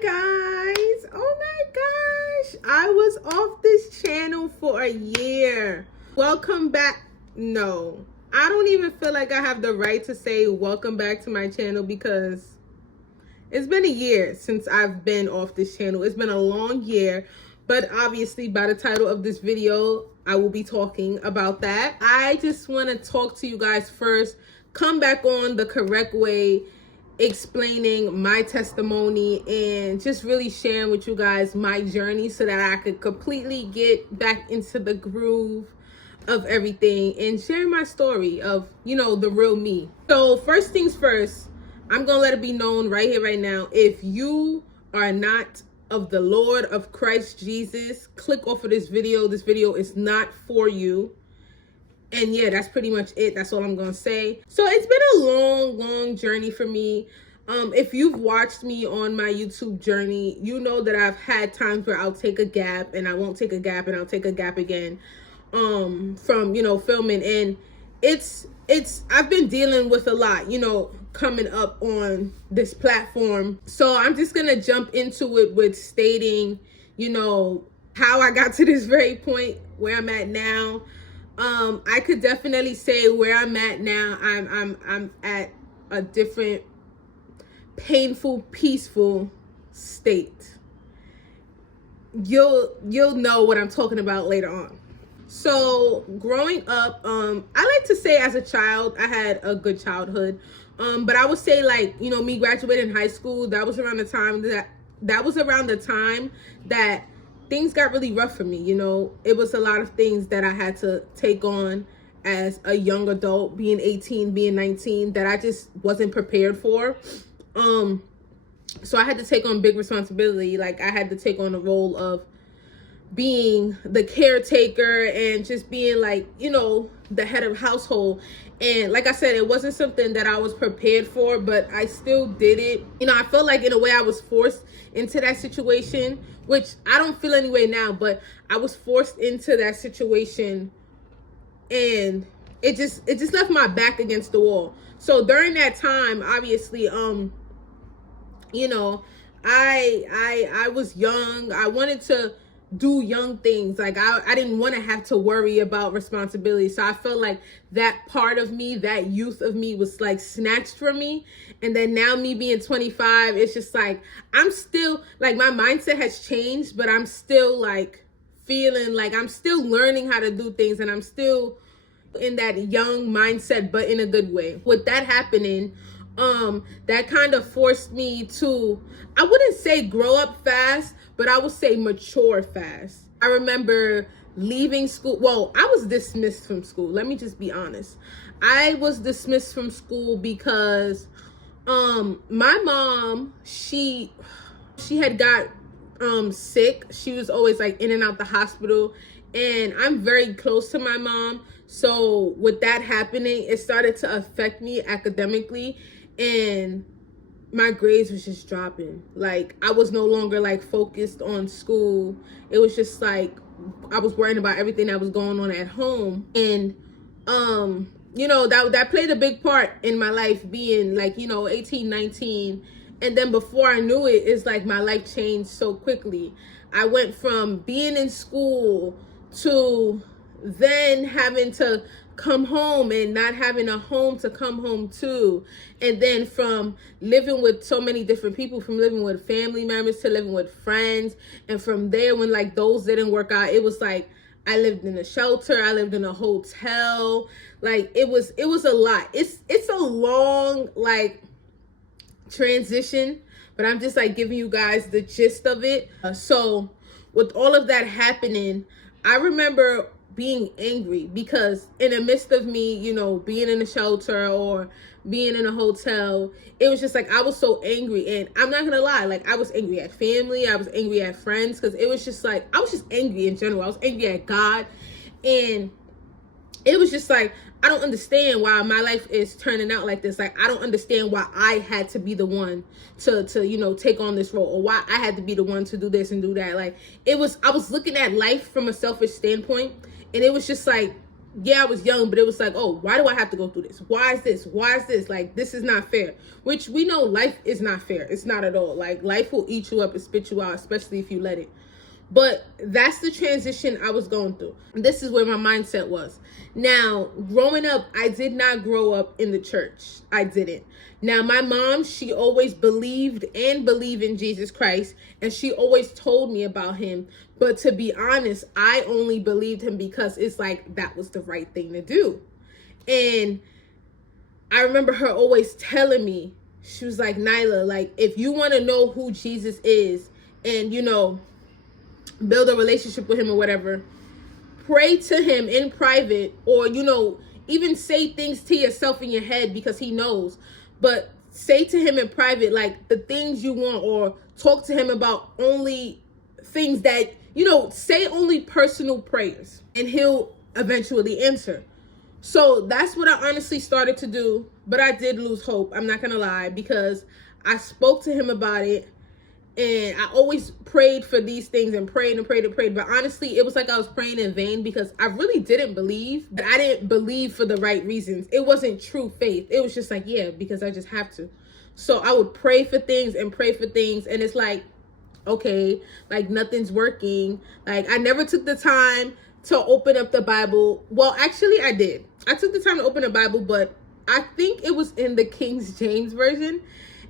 guys. Oh my gosh. I was off this channel for a year. Welcome back. No, I don't even feel like I have the right to say welcome back to my channel because it's been a year since I've been off this channel. It's been a long year, but obviously by the title of this video, I will be talking about that. I just want to talk to you guys first, come back on the correct way, explaining my testimony and just really sharing with you guys my journey so that I could completely get back into the groove of everything and share my story of, you know, the real me. So first things first, I'm gonna let it be known right here, right now, if you are not of the Lord of Christ Jesus, click off of this video. This video is not for you. And yeah, that's pretty much it. That's all I'm gonna say. So it's been a long journey for me. If you've watched me on my YouTube journey, you know that I've had times where I'll take a gap and I won't take a gap and I'll take a gap again from, you know, filming. And I've been dealing with a lot, you know, coming up on this platform. So I'm just gonna jump into it with stating, you know, how I got to this very point where I'm at now. I could definitely say where I'm at now, I'm at a different painful, peaceful state. You'll know what I'm talking about later on. So growing up, I like to say as a child, I had a good childhood. But I would say, like, you know, me graduating high school, that was around the time that things got really rough for me. You know, it was a lot of things that I had to take on as a young adult, being 18, being 19, that I just wasn't prepared for. So I had to take on big responsibility. Like, I had to take on the role of being the caretaker and just being, like, you know, the head of household. And like I said, it wasn't something that I was prepared for, but I still did it. You know, I felt like in a way I was forced into that situation, which I don't feel anyway now, but I was forced into that situation and it just left my back against the wall. So during that time, obviously, you know, I was young. I wanted to do young things. Like, I didn't want to have to worry about responsibility. So I felt like that part of me, that youth of me, was like snatched from me. And then now, me being 25, it's just like, I'm still like, my mindset has changed, but I'm still like feeling like I'm still learning how to do things, and I'm still in that young mindset, but in a good way. With that happening, that kind of forced me to, I wouldn't say grow up fast, but I would say mature fast. I remember leaving school. Well, I was dismissed from school. Let me just be honest. I was dismissed from school because my mom, she had got sick. She was always like in and out the hospital, and I'm very close to my mom. So with that happening, it started to affect me academically, and my grades was just dropping. Like, I was no longer like focused on school. It was just like I was worrying about everything that was going on at home. And you know, that played a big part in my life, being like, you know, 18, 19. And then before I knew it, it's like my life changed so quickly. I went from being in school to then having to come home and not having a home to come home to, and then from living with so many different people, from living with family members to living with friends. And from there, when like those didn't work out, it was like I lived in a shelter, I lived in a hotel. Like, it was a lot. It's a long like transition, but I'm just like giving you guys the gist of it. So with all of that happening, I remember being angry because in the midst of me, you know, being in a shelter or being in a hotel, it was just like I was so angry. And I'm not gonna lie, like, I was angry at family, I was angry at friends, because it was just like I was just angry in general. I was angry at God, and it was just like, I don't understand why my life is turning out like this. Like, I don't understand why I had to be the one to you know, take on this role, or why I had to be the one to do this and do that. Like, I was looking at life from a selfish standpoint, and it was just like, yeah, I was young, but it was like, oh, why do I have to go through this? Why is this? Why is this? Like, this is not fair. Which we know life is not fair. It's not at all. Like, life will eat you up and spit you out, especially if you let it. But that's the transition I was going through. This is where my mindset was. Now, growing up, I did not grow up in the church. I didn't. Now, my mom, she always believed in Jesus Christ, and she always told me about him. But to be honest, I only believed him because it's like that was the right thing to do. And I remember her always telling me, she was like, Nyla, like, if you want to know who Jesus is and, you know, build a relationship with him or whatever, pray to him in private, or, you know, even say things to yourself in your head because he knows. But say to him in private, like, the things you want, or talk to him about only things that, you know, say only personal prayers, and he'll eventually answer. So that's what I honestly started to do. But I did lose hope, I'm not gonna lie, because I spoke to him about it, and I always prayed for these things and prayed and prayed and prayed. But honestly, it was like I was praying in vain, because I really didn't believe. But I didn't believe for the right reasons. It wasn't true faith. It was just like, yeah, because I just have to. So I would pray for things and pray for things. And it's like, okay, like nothing's working. Like, I never took the time to open up the Bible. Well, actually I did. I took the time to open the Bible, but I think it was in the King James Version.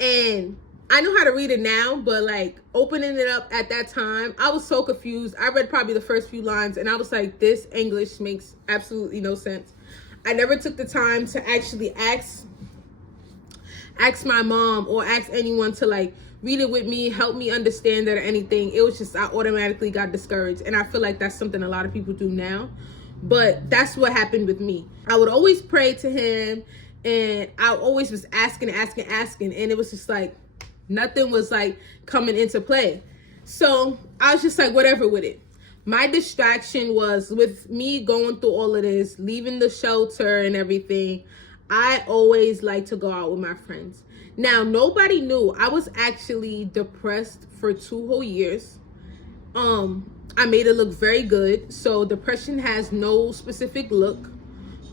And I know how to read it now, but like opening it up at that time, I was so confused. I read probably the first few lines and I was like, this English makes absolutely no sense. I never took the time to actually ask my mom or ask anyone to like read it with me, help me understand it or anything. It was just, I automatically got discouraged. And I feel like that's something a lot of people do now. But that's what happened with me. I would always pray to him, and I always was asking. And it was just like, nothing was like coming into play. So I was just like, whatever with it. My distraction was with me going through all of this, leaving the shelter and everything. I always like to go out with my friends. Now, nobody knew I was actually depressed for 2 whole years. I made it look very good. So depression has no specific look.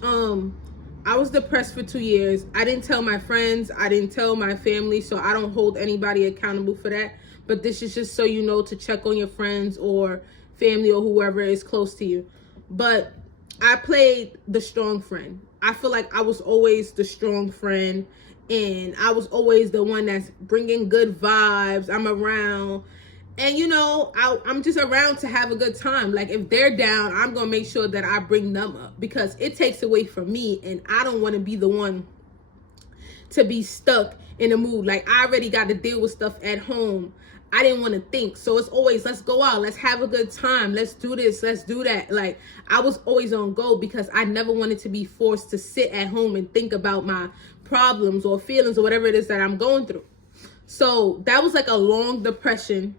I was depressed for 2 years. I didn't tell my friends. I didn't tell my family. So I don't hold anybody accountable for that. But this is just so you know, to check on your friends or family or whoever is close to you. But I played the strong friend. I feel like I was always the strong friend. And I was always the one that's bringing good vibes. I'm around. And, you know, I'm just around to have a good time. Like, if they're down, I'm going to make sure that I bring them up, because it takes away from me. And I don't want to be the one to be stuck in a mood. Like, I already got to deal with stuff at home. I didn't want to think. So it's always, let's go out. Let's have a good time. Let's do this. Let's do that. Like, I was always on go, because I never wanted to be forced to sit at home and think about my problems or feelings or whatever it is that I'm going through. So that was like a long depression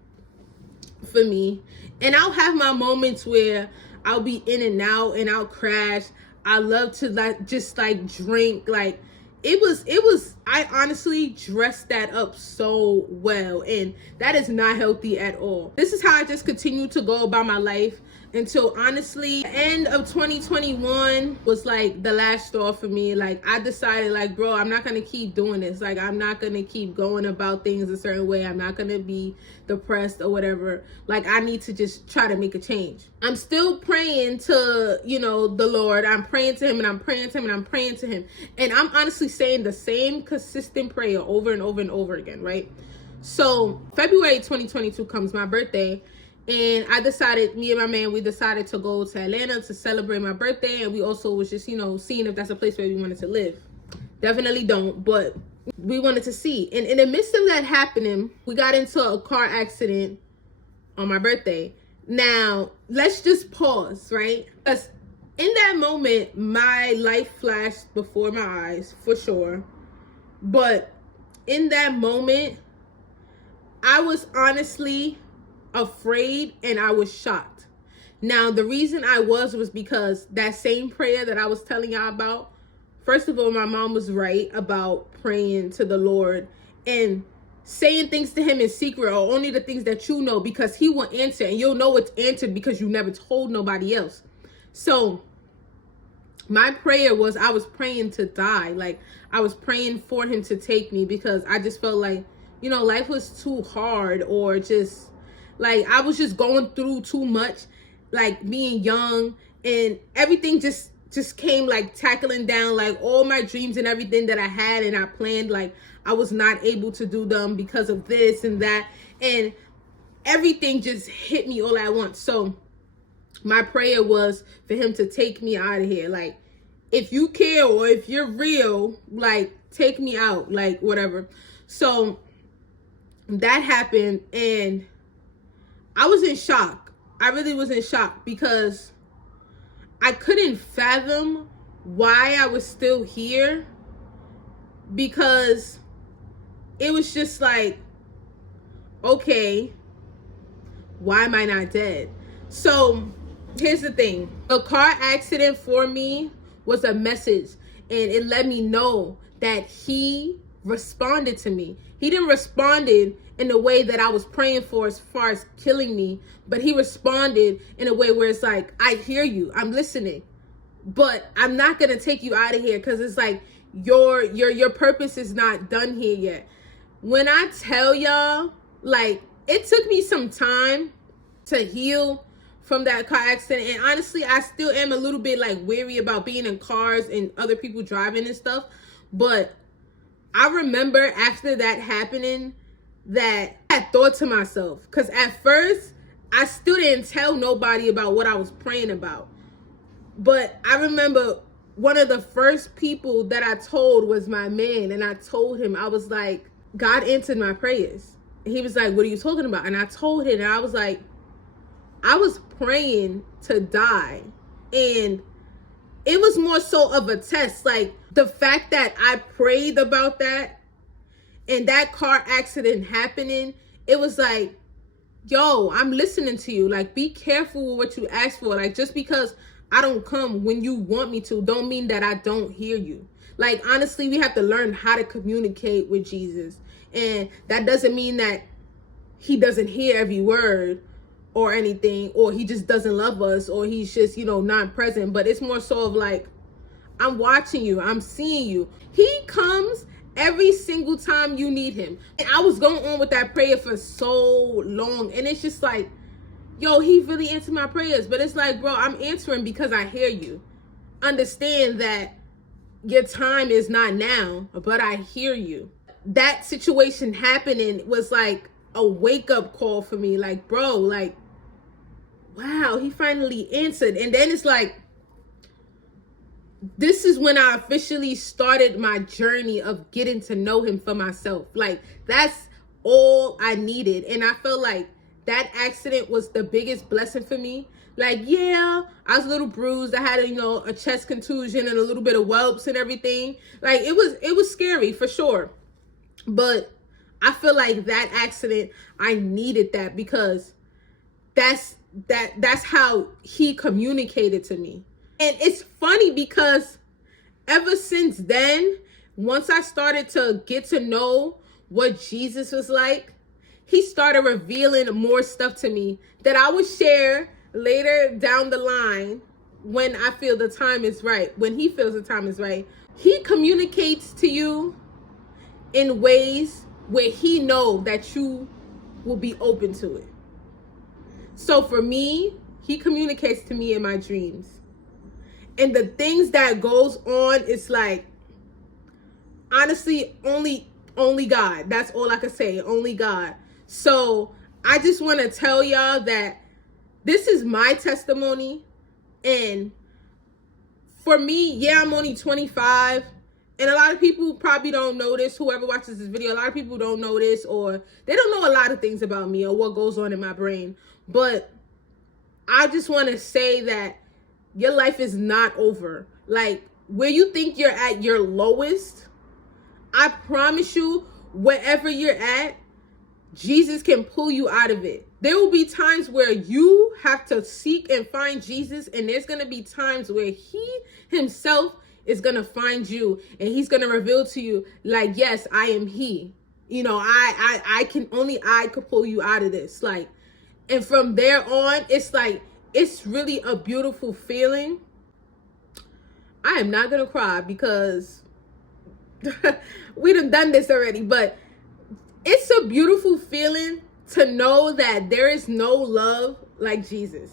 for me. And I'll have my moments where I'll be in and out and I'll crash. I love to like just like drink. Like it was I honestly dressed that up so well, and that is not healthy at all. This is how I just continue to go about my life until honestly the end of 2021 was like the last straw for me. Like, I decided, like, bro, I'm not gonna keep doing this. Like, I'm not gonna keep going about things a certain way. I'm not gonna be depressed or whatever. Like, I need to just try to make a change. I'm still praying to, you know, the Lord. I'm praying to him, and I'm praying to him, and I'm praying to him, and I'm honestly saying the same consistent prayer over and over and over again, right? So February 2022 comes, my birthday. And I decided, me and my man, we decided to go to Atlanta to celebrate my birthday. And we also was just, you know, seeing if that's a place where we wanted to live. Definitely don't, but we wanted to see. And in the midst of that happening, we got into a car accident on my birthday. Now, let's just pause, right? Because in that moment, my life flashed before my eyes, for sure. But in that moment, I was honestly afraid and I was shocked. Now, the reason I was because that same prayer that I was telling y'all about, first of all, my mom was right about praying to the Lord and saying things to him in secret, or only the things that you know, because he will answer, and you'll know it's answered because you never told nobody else. So my prayer was, I was praying to die. Like, I was praying for him to take me, because I just felt like, you know, life was too hard, or just like I was just going through too much, like being young, and everything just came like tackling down, like all my dreams and everything that I had and I planned, like I was not able to do them because of this and that, and everything just hit me all at once. So my prayer was for him to take me out of here. Like, if you care, or if you're real, like, take me out, like, whatever. So that happened, and I was in shock. I really was in shock, because I couldn't fathom why I was still here, because it was just like, okay, why am I not dead? So here's the thing. A car accident for me was a message, and it let me know that he responded to me. He didn't respond in the way that I was praying for, as far as killing me, but he responded in a way where it's like, I hear you, I'm listening, but I'm not gonna take you out of here, because it's like your purpose is not done here yet. When I tell y'all, like, it took me some time to heal from that car accident, and honestly, I still am a little bit like weary about being in cars and other people driving and stuff. But I remember after that happening that I thought to myself, because at first I still didn't tell nobody about what I was praying about, but I remember one of the first people that I told was my man, and I told him, I was like, God answered my prayers. And he was like, what are you talking about? And I told him, and I was like, I was praying to die, and it was more so of a test. Like, the fact that I prayed about that and that car accident happening, it was like, yo, I'm listening to you. Like, be careful with what you ask for. Like, just because I don't come when you want me to, don't mean that I don't hear you. Like, honestly, we have to learn how to communicate with Jesus. And that doesn't mean that he doesn't hear every word or anything, or he just doesn't love us, or he's just, you know, not present. But it's more so of like, I'm watching you, I'm seeing you. He comes every single time you need him. And I was going on with that prayer for so long, and it's just like, yo, he really answered my prayers. But it's like, bro, I'm answering because I hear you. Understand that your time is not now, but I hear you. That situation happening was like a wake-up call for me. Like, bro, like, wow, he finally answered. And then it's like, this is when I officially started my journey of getting to know him for myself. Like, that's all I needed. And I felt like that accident was the biggest blessing for me. Like, yeah, I was a little bruised. I had a chest contusion and a little bit of whelps and everything. Like, it was scary for sure. But I feel like that accident, I needed that, because that's how he communicated to me. And it's funny because ever since then, once I started to get to know what Jesus was like, he started revealing more stuff to me that I would share later down the line when I feel the time is right, when he feels the time is right. He communicates to you in ways where he knows that you will be open to it. So for me, he communicates to me in my dreams. And the things that goes on, it's like, honestly, only God. That's all I can say, only God. So I just want to tell y'all that this is my testimony. And for me, yeah, I'm only 25. And a lot of people probably don't know this. Whoever watches this video, a lot of people don't know this, or they don't know a lot of things about me or what goes on in my brain. But I just want to say that your life is not over. Like, where you think you're at your lowest, I promise you, wherever you're at, Jesus can pull you out of it. There will be times where you have to seek and find Jesus, and there's going to be times where he himself is going to find you, and he's going to reveal to you, like, yes, I am he. I could pull you out of this. Like, and from there on, it's like, it's really a beautiful feeling. I am not gonna cry because we done this already, but it's a beautiful feeling to know that there is no love like Jesus,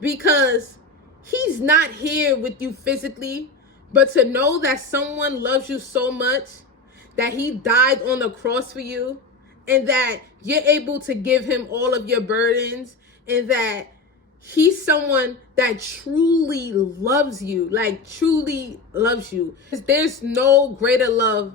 because he's not here with you physically, but to know that someone loves you so much that he died on the cross for you, and that you're able to give him all of your burdens, and that he's someone that truly loves you, like truly loves you. There's no greater love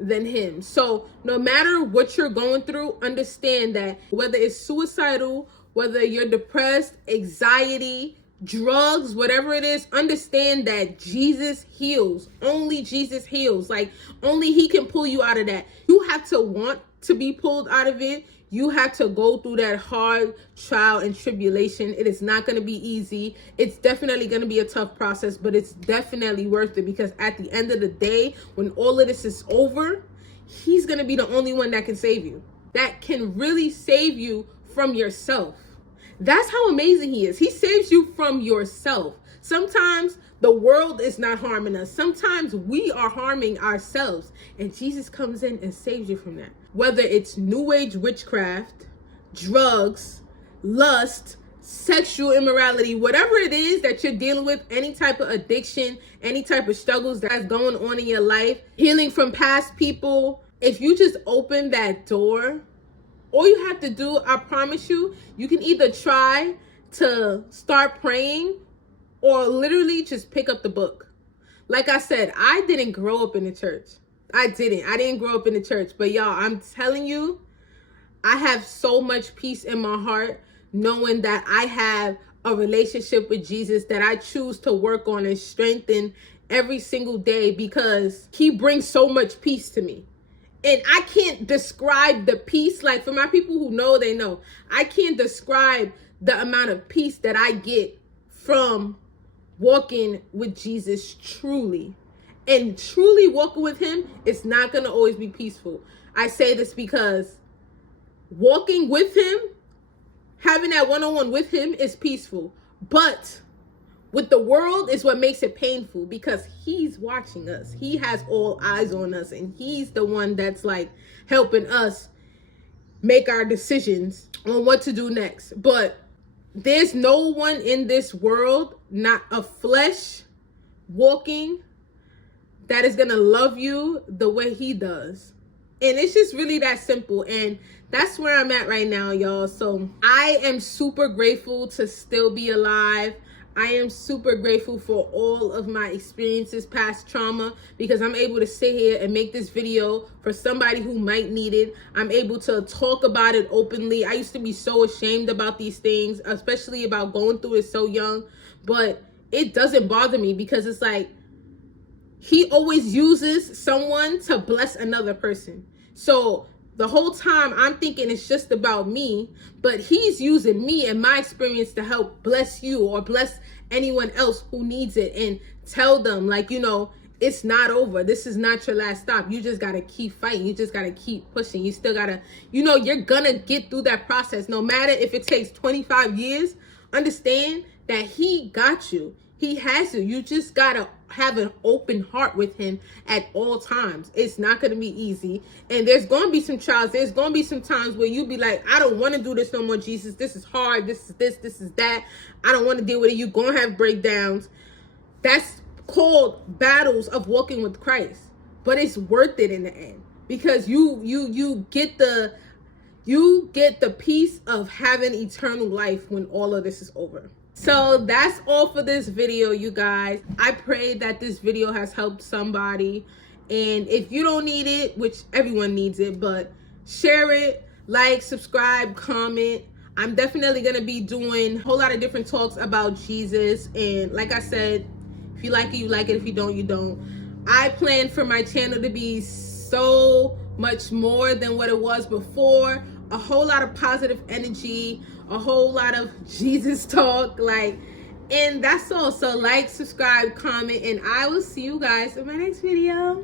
than him. So no matter what you're going through, understand that whether it's suicidal, whether you're depressed, anxiety, drugs, whatever it is, understand that Jesus heals. Only Jesus heals. Like, only he can pull you out of that. You have to want to be pulled out of it. You have to go through that hard trial and tribulation. It is not going to be easy. It's definitely going to be a tough process, but it's definitely worth it, because at the end of the day, when all of this is over, he's going to be the only one that can save you, that can really save you from yourself. That's how amazing he is. He saves you from yourself. Sometimes the world is not harming us. Sometimes we are harming ourselves, and Jesus comes in and saves you from that. Whether it's new age witchcraft, drugs, lust, sexual immorality, whatever it is that you're dealing with, any type of addiction, any type of struggles that's going on in your life, healing from past people, if you just open that door, all you have to do, I promise you, you can either try to start praying or literally just pick up the book. Like I said, I didn't grow up in the church. I didn't grow up in the church. But y'all, I'm telling you, I have so much peace in my heart knowing that I have a relationship with Jesus that I choose to work on and strengthen every single day, because he brings so much peace to me. And I can't describe the peace. Like, for my people who know, they know. I can't describe the amount of peace that I get from walking with Jesus truly. And truly walking with him, it's not going to always be peaceful. I say this because walking with him, having that one-on-one with him is peaceful. But with the world is what makes it painful, because he's watching us. He has all eyes on us, and he's the one that's like helping us make our decisions on what to do next. But there's no one in this world, not a flesh walking, that is going to love you the way he does. And it's just really that simple. And that's where I'm at right now, y'all. So I am super grateful to still be alive. I am super grateful for all of my experiences, past trauma, because I'm able to sit here and make this video for somebody who might need it. I'm able to talk about it openly. I used to be so ashamed about these things, especially about going through it so young, but it doesn't bother me, because it's like, he always uses someone to bless another person. So the whole time I'm thinking it's just about me, but he's using me and my experience to help bless you or bless anyone else who needs it, and tell them, like, you know, it's not over. This is not your last stop. You just got to keep fighting. You just got to keep pushing. You still got to, you know, you're going to get through that process. No matter if it takes 25 years, understand that he got you. He has you. You just got to have an open heart with him at all times. It's not going to be easy. And there's going to be some trials. There's going to be some times where you be like, I don't want to do this no more, Jesus. This is hard. This is this. This is that. I don't want to deal with it. You're going to have breakdowns. That's called battles of walking with Christ. But it's worth it in the end, because you get the peace of having eternal life when all of this is over. So that's all for this video, you guys. I pray that this video has helped somebody. And if you don't need it, which everyone needs it, but share it, like, subscribe, comment. I'm definitely going to be doing a whole lot of different talks about Jesus. And like I said, if you like it, you like it. If you don't, you don't. I plan for my channel to be so much more than what it was before. A whole lot of positive energy, a whole lot of Jesus talk, like, and that's all. So like, subscribe, comment, and I will see you guys in my next video.